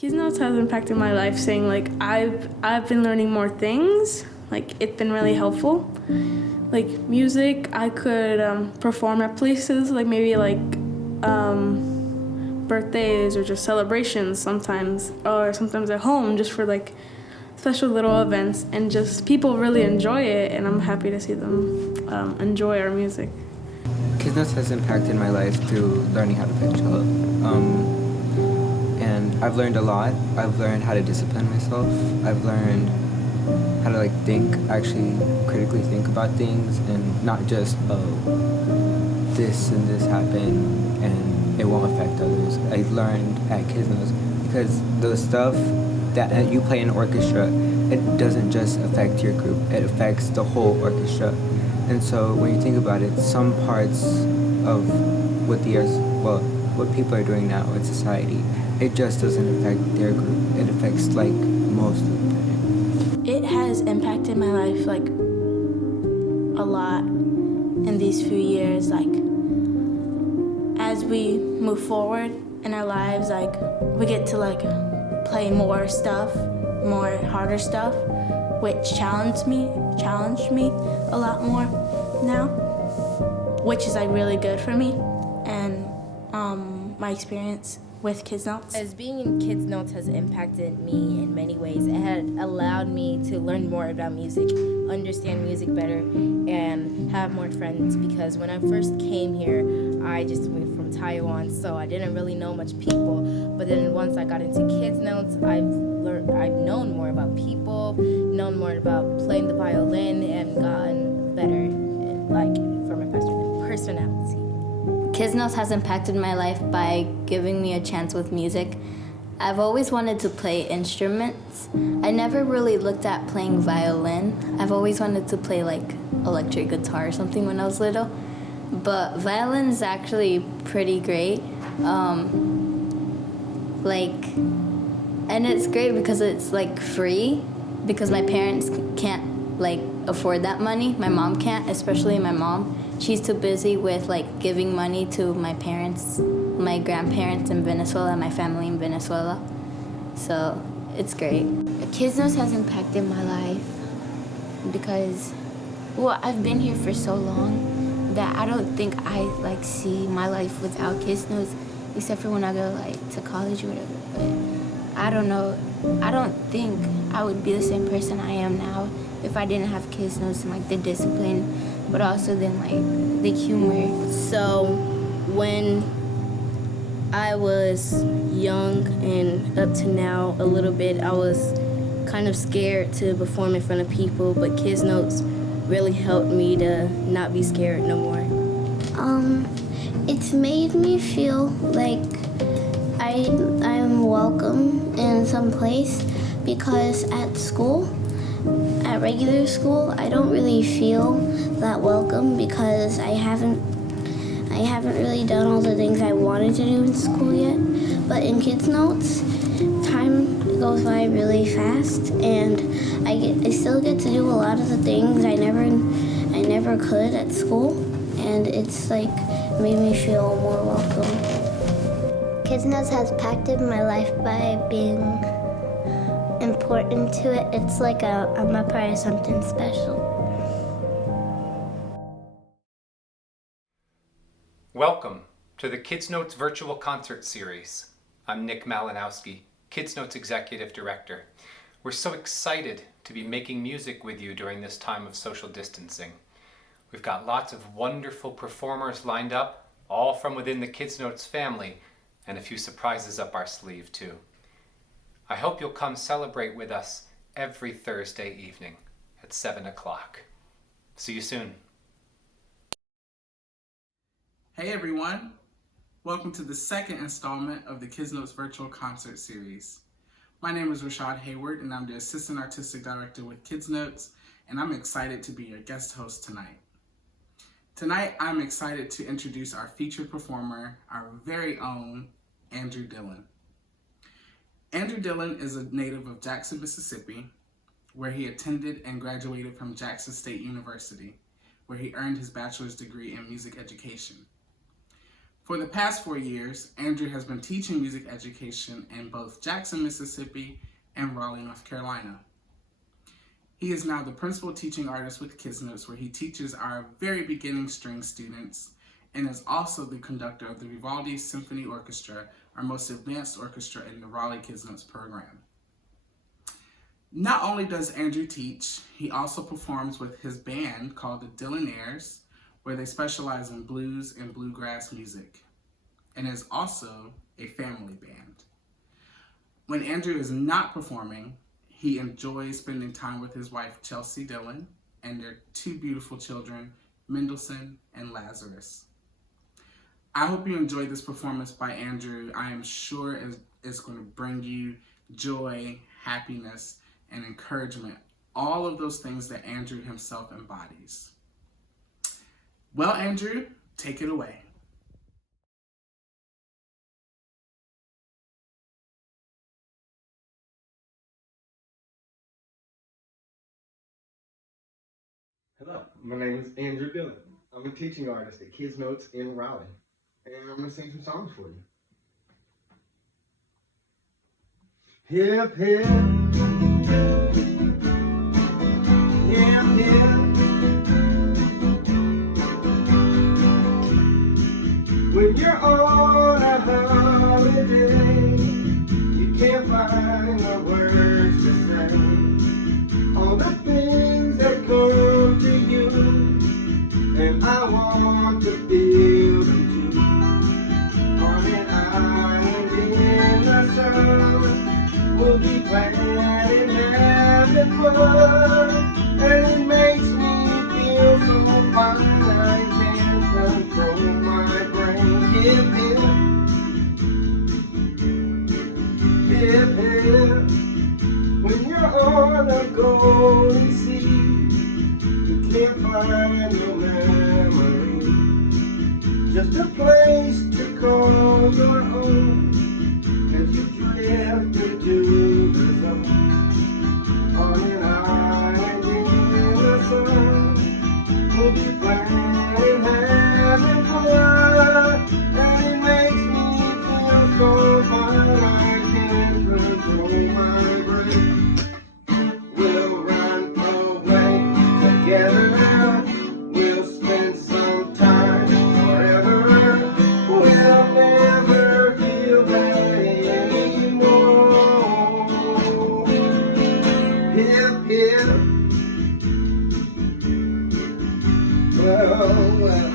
Kidznotes has impacted my life, saying like I've been learning more things. Like it's been really helpful. Like music, I could perform at places like maybe like birthdays or just celebrations sometimes, or sometimes at home just for like special little events, and just people really enjoy it, and I'm happy to see them enjoy our music. Kidznotes has impacted my life through learning how to play cello. And I've learned a lot. I've learned how to discipline myself. I've learned how to actually critically think about things and not just, this and this happened and it won't affect others. I learned at Kidznotes because the stuff that you play in orchestra, it doesn't just affect your group, it affects the whole orchestra. And so when you think about it, some parts of what people are doing now in society, it just doesn't affect their group. It affects most of the time. It has impacted my life a lot in these few years. As we move forward in our lives, we get to play more stuff, more harder stuff, which challenged me a lot more now, which is really good for me and my experience with Kidznotes. As being in Kidznotes has impacted me in many ways. It had allowed me to learn more about music, understand music better, and have more friends, because when I first came here, I just moved from Taiwan, so I didn't really know much people. But then once I got into Kidznotes, I've known more about people, known more about playing the violin, and gotten better, for my personality. Kidznotes has impacted my life by giving me a chance with music. I've always wanted to play instruments. I never really looked at playing violin. I've always wanted to play electric guitar or something when I was little. But violin is actually pretty great. And it's great because it's free, because my parents can't afford that money. My mom can't, especially my mom. She's too busy with giving money to my parents, my grandparents in Venezuela, my family in Venezuela. So it's great. Kidznotes has impacted my life because, I've been here for so long that I don't think I see my life without Kidznotes, except for when I go to college or whatever. But I don't know. I don't think I would be the same person I am now if I didn't have Kidznotes and the discipline, but also then the humor. So when I was young and up to now a little bit, I was kind of scared to perform in front of people, but Kidznotes really helped me to not be scared no more. It's made me feel like I'm welcome in some place, because at regular school, I don't really feel that welcome because I haven't really done all the things I wanted to do in school yet. But in Kidznotes, time goes by really fast, and I still get to do a lot of the things I never could at school, and it's made me feel more welcome. Kidznotes has impacted my life by being important to it. It's I'm a part of something special. Welcome to the Kidznotes Virtual Concert Series. I'm Nick Malinowski, Kidznotes Executive Director. We're so excited to be making music with you during this time of social distancing. We've got lots of wonderful performers lined up, all from within the Kidznotes family, and a few surprises up our sleeve too. I hope you'll come celebrate with us every Thursday evening at 7 o'clock. See you soon. Hey everyone, welcome to the second installment of the Kidznotes Virtual Concert Series. My name is Rashad Hayward, and I'm the Assistant Artistic Director with Kidznotes, and I'm excited to be your guest host tonight. Tonight, I'm excited to introduce our featured performer, our very own Andrew Dillon. Andrew Dillon is a native of Jackson, Mississippi, where he attended and graduated from Jackson State University, where he earned his bachelor's degree in music education. For the past 4 years, Andrew has been teaching music education in both Jackson, Mississippi and Raleigh, North Carolina. He is now the principal teaching artist with Kidznotes, where he teaches our very beginning string students, and is also the conductor of the Vivaldi Symphony Orchestra, our most advanced orchestra in the Raleigh Kidznotes program. Not only does Andrew teach, he also performs with his band called the Dillonaires, where they specialize in blues and bluegrass music, and is also a family band. When Andrew is not performing, he enjoys spending time with his wife, Chelsea Dillon, and their 2 beautiful children, Mendelssohn and Lazarus. I hope you enjoyed this performance by Andrew. I am sure it's going to bring you joy, happiness, and encouragement, all of those things that Andrew himself embodies. Well, Andrew, take it away. Hello, my name is Andrew Dillon. I'm a teaching artist at Kidznotes in Raleigh, and I'm going to sing some songs for you. Hip, hip, hip, hip. When you're on a holiday, you can't find the words to say. All the things that come to you, and I want to feel them too. On an island in the sun, we'll be playing and having fun, and it makes me feel so fine I can't control my brain. Hip, hip, hip, hip. When you're on a golden sea, you can't find no memory, just a place to call your own, as you drift into the zone. On an island in the sun, we'll be playing and having fun, and it makes me feel so fine I can't control my brain. We'll run away together, we'll spend some time forever, we'll never feel that anymore. Hip, hip, well, well.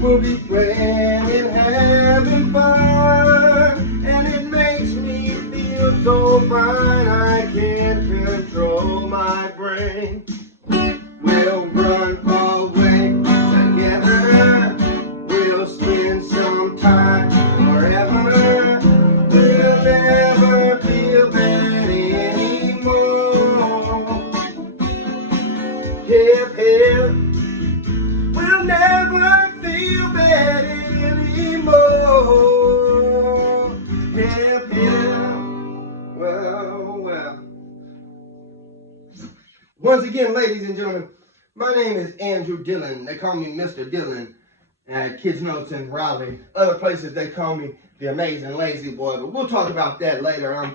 We'll be playing and having fun, and it makes me feel so fine I can't control my brain. We'll run away together, we'll spend some time forever, we'll never feel that anymore. Hip, hip. We'll never feel that anymore. Hip, hip, well, well. Once again, ladies and gentlemen, my name is Andrew Dillon. They call me Mr. Dillon at Kidznotes in Raleigh. Other places they call me the Amazing Lazy Boy, but we'll talk about that later.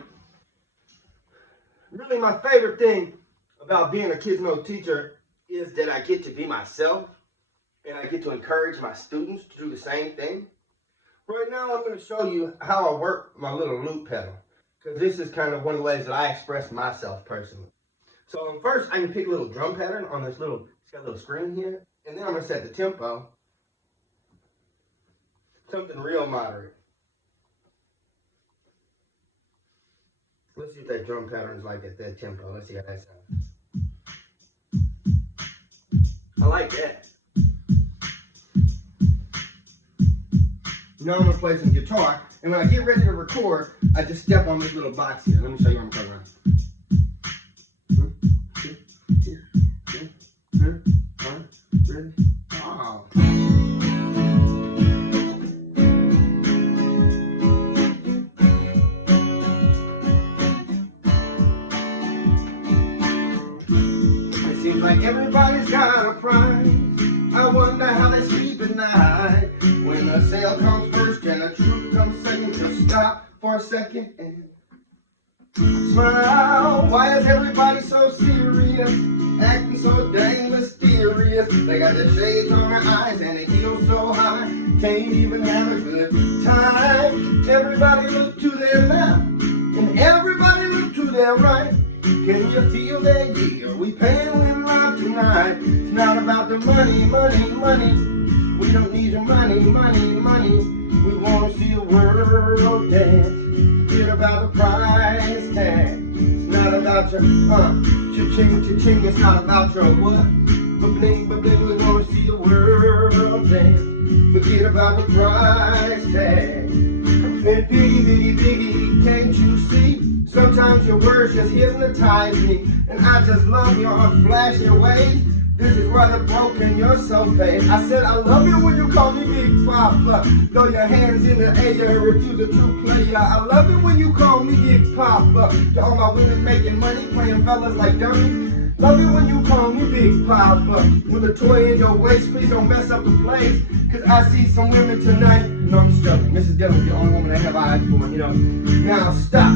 Really, my favorite thing about being a Kidznotes teacher is that I get to be myself. And I get to encourage my students to do the same thing. Right now, I'm going to show you how I work my little loop pedal, because this is kind of one of the ways that I express myself personally. So first, I'm gonna pick a little drum pattern on this little, it's got a little screen here, and then I'm gonna set the tempo. Something real moderate. Let's see what that drum pattern's like at that tempo. Let's see how that sounds. I like that. Now I'm gonna play some guitar, and when I get ready to record, I just step on this little box here. Let me show you what I'm talking about. Ready? Oh. It seems like everybody's got a prize. I wonder how they sleep at night. When the sale comes first and the truth comes second, just stop for a second and smile. Why is everybody so serious? Acting so dang mysterious. They got the shades on their eyes and they heels so high, can't even have a good time. Everybody look to their left and everybody look to their right. Can you feel that year? We paying with love tonight. It's not about the money, money, money. We don't need your money, money, money. We want to see the world dance. Forget about the price tag. It's not about your cha-ching, cha-ching. It's not about your what? Ba-bling, ba-bling. We want to see the world dance. Forget about the price tag. And biggie, biggie, biggie, can't you see? Sometimes your words just hypnotize me, and I just love your flashy ways. This is why they're broken, you're so paid. I said I love you when you call me Big Papa. Throw your hands in the air and refuse a true player. I love it when you call me Big Papa. To all my women making money, playing fellas like dummies. Love it when you call me Big Papa. With a toy in your waist, please don't mess up the place. Cause I see some women tonight. No, I'm struggling. Mrs. Dillon's the only woman I have eyes for, you know. Now stop,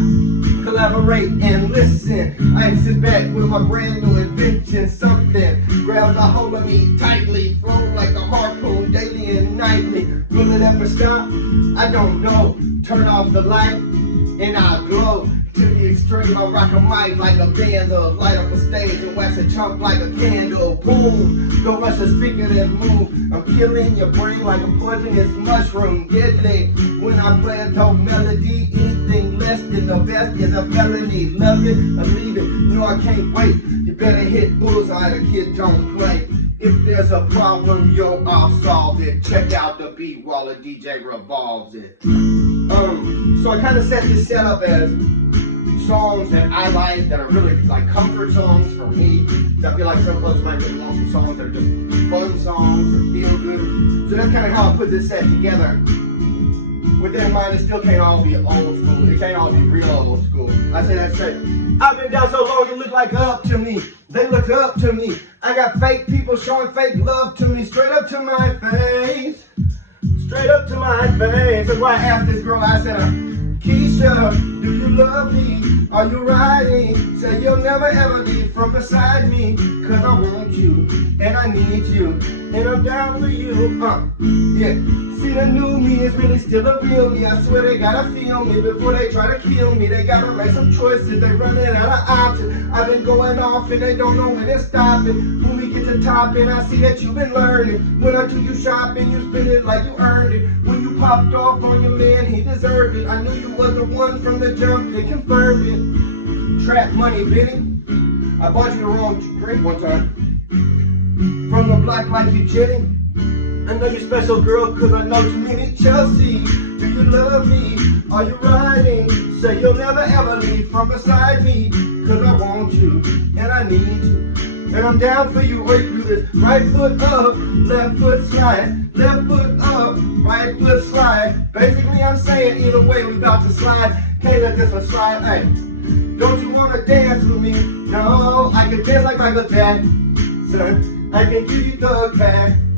collaborate, and listen. I sit back with my brand new invention. Something grabs a hold of me tightly, flow like a harpoon daily and nightly. Will it ever stop? I don't know. Turn off the light and I'll glow. To the extreme, I rock a mic like a vandal. Light up a stage and wax a chump like a candle. Boom, go rush a speaker then move. I'm killing your brain like a poisonous mushroom. Deadly, when I play a dope melody. Anything less than the best is a felony. Love it or leave it, no I can't wait. You better hit bullseye, the kid don't play. If there's a problem, yo, I'll solve it. Check out the beat while the DJ revolves it. So I kind of set this setup as songs that I like, that are really like comfort songs for me. I feel like some folks might really want some songs that are just fun songs that feel good. So that's kind of how I put this set together. With that in mind, it still can't all be old school. It can't all be real old school. I say that straight. I've been down so long, it look like up to me. They look up to me. I got fake people showing fake love to me. Straight up to my face. Straight up to my face. That's why I asked this girl, I said, Keisha, do you love me? Are you riding? Say you'll never ever leave from beside me. Cause I want you, and I need you, and I'm down for you. Yeah. See, the new me is really still the real me. I swear they gotta feel me before they try to kill me. They gotta make some choices, they running out of options. I've been going off and they don't know when to stop it. When we get to topping, I see that you've been learning. When I took you shopping, you spent it like you earned it. When you popped off on your man, he deserved it. I knew you was the one from the jump, they confirmed it. Trap money, Benny. I bought you the wrong drink one time. From the block like you Jenny. I know you're special, girl, cause I know too many. Chelsea, do you love me? Are you riding? Say you'll never ever leave from beside me. Cause I want you, and I need you, and I'm down for you. Wait, do this. Right foot up, left foot slide. Left foot up, right foot slide. Basically I'm saying either way we about to slide. Can't let this one slide, hey. Don't you wanna dance with me? No, I can dance like Michael Jackson. I can give you thug passion.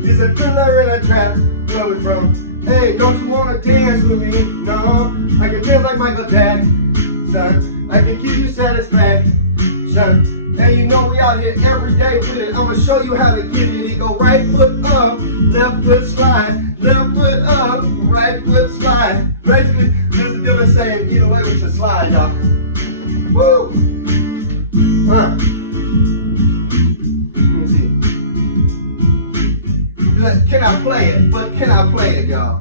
It's a thriller and a trap. Where we from? Hey, don't you wanna dance with me? No, I can dance like Michael Jackson. I can give you satisfaction. And you know we out here every day with it. I'ma show you how to get it. It go right foot up, left foot slide. Left foot up, right foot slide. Basically, this is Dillon saying, get away with your slide, y'all. Woo! Let me see. Can I play it? But can I play it, y'all?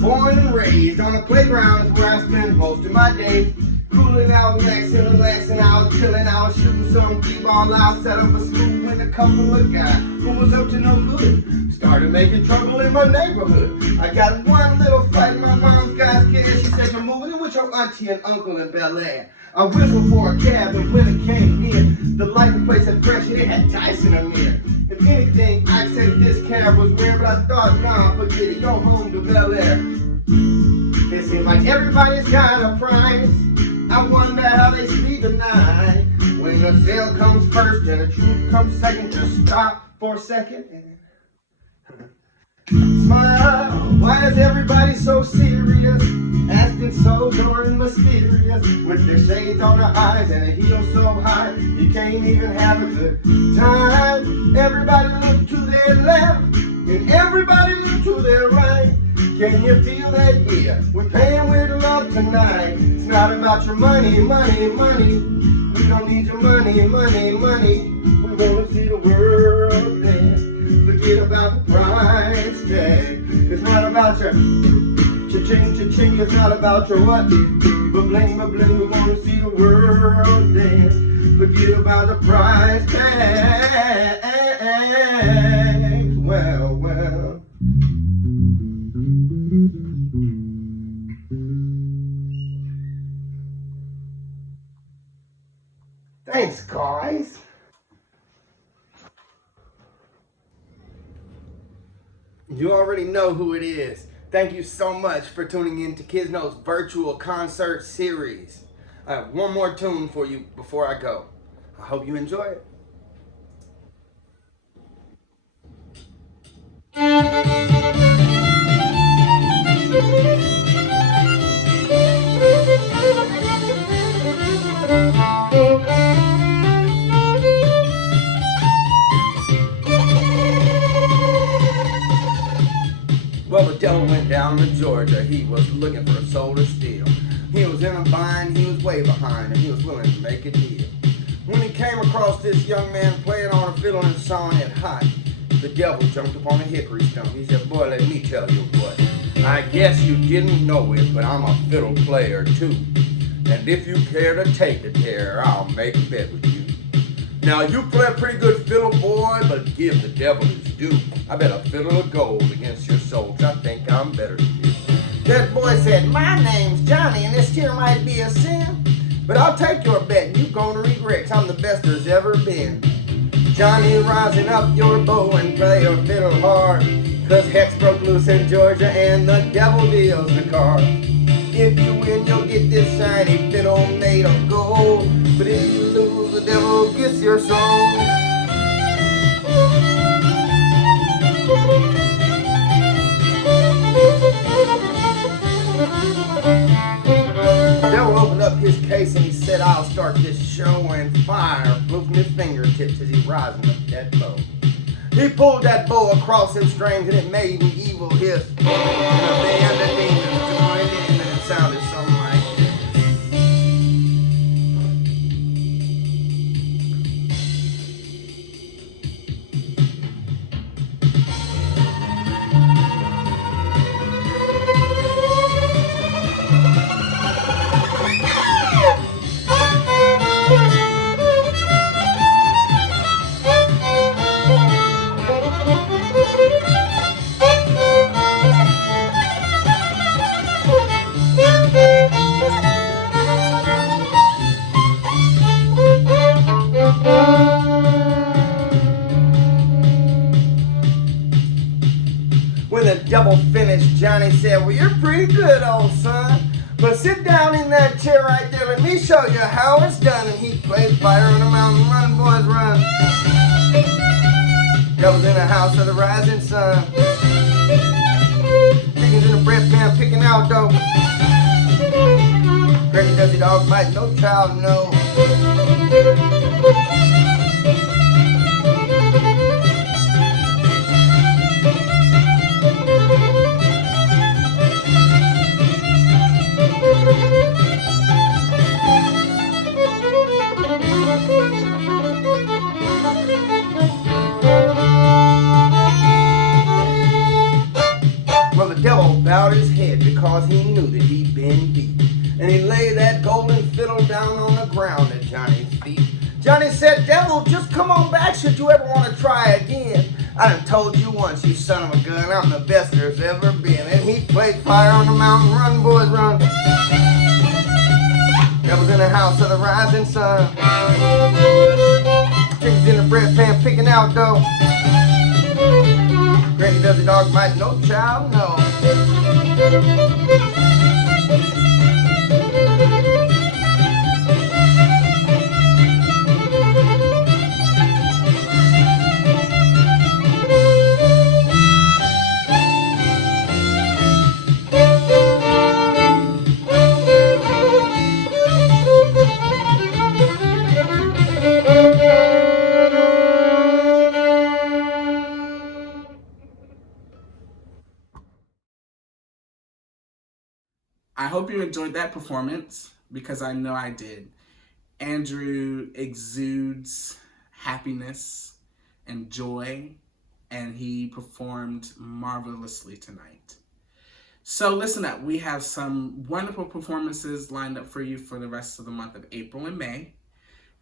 Born and raised on the playground is where I spend most of my day. Cooling out, relaxing, I was chilling, I was shooting some b-ball out, set up a sloop with a couple of guys who was up to no good. Started making trouble in my neighborhood. I got one little fight in my mom's guy's kid. She said, "You're moving in with your auntie and uncle in Bel Air." I whistled for a cab and when it came near, the license plate said fresh and it had dice in a mirror. If anything, I'd say this cab was weird, but I thought, nah, forget it, go home to Bel Air. It seems like everybody's got a price. I wonder how they sleep at night. When the sale comes first and the truth comes second, just stop for a second. Smile, why is everybody so serious? Acting so darn mysterious. With their shades on their eyes and a heel so high, you can't even have a good time. Everybody look to their left and everybody look to their right. Can you feel that? Yeah, we're paying with love tonight. It's not about your money, money, money. We don't need your money, money, money. We wanna see the world dance. Forget about the price tag. It's not about your cha-ching, cha-ching. It's not about your what? Ba-bling, ba-bling. We wanna see the world dance. Forget about the price tag. Well, well. Thanks, guys. You already know who it is. Thank you so much for tuning in to Kidznotes Virtual Concert Series. I have one more tune for you before I go. I hope you enjoy it. Well, the devil went down to Georgia. He was looking for a soul to steal. He was in a bind, he was way behind, and he was willing to make a deal. When he came across this young man playing on a fiddle and sawing it hot, the devil jumped upon a hickory stump. He said, "Boy, let me tell you what. I guess you didn't know it, but I'm a fiddle player too. And if you care to take the dare, I'll make a bet with you. Now, you play a pretty good fiddle, boy, but give the devil his due. I bet a fiddle of gold against your soul, 'cause I think I'm better than you." That boy said, "My name's Johnny, and this here might be a sin, but I'll take your bet, and you gonna regret, 'cause I'm the best there's ever been." Johnny, rising up your bow and play your fiddle hard, 'cause hex broke loose in Georgia and the devil deals the card. If you win, you'll get this shiny fiddle made of gold, but if you lose, the devil gets your soul. The devil opened up his case and he said, "I'll start this show," and fire flew from his fingertips as he rising up that bow. He pulled that bow across them strings and it made an evil hiss, and a band of demons joined in and it sounded something like this. Johnny said, well, you're pretty good, old son. But sit down in that chair right there. Let me show you how it's done. And he played Fire on the Mountain. Run, boys, run. Devil's in the house of the rising sun. Chickens in the bread pan picking out dough. Granny does it dog bite, no child, no. Well, the devil bowed his head because he knew that he'd been beat. And he laid that golden fiddle down on the ground at Johnny's feet. Johnny said, devil, just come on back should you ever want to try again. I done told you once, you son of a gun, I'm the best there's ever been. And he played Fire on the Mountain. Run, boys, run. Devil's in the house of the rising sun. Chickens in the bread pan picking out dough. Granny does the dog bite, no child, no. I hope you enjoyed that performance, because I know I did. Andrew exudes happiness and joy, and he performed marvelously tonight. So listen up, we have some wonderful performances lined up for you for the rest of the month of April and May.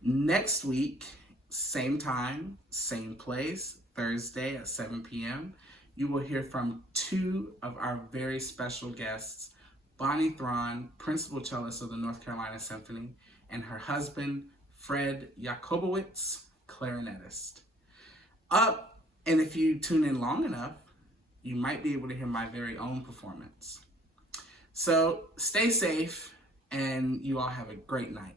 Next week, same time, same place, Thursday at 7 p.m., you will hear from two of our very special guests, Bonnie Thron, principal cellist of the North Carolina Symphony, and her husband, Fred Jakobowitz, clarinetist. And if you tune in long enough, you might be able to hear my very own performance. So stay safe, and you all have a great night.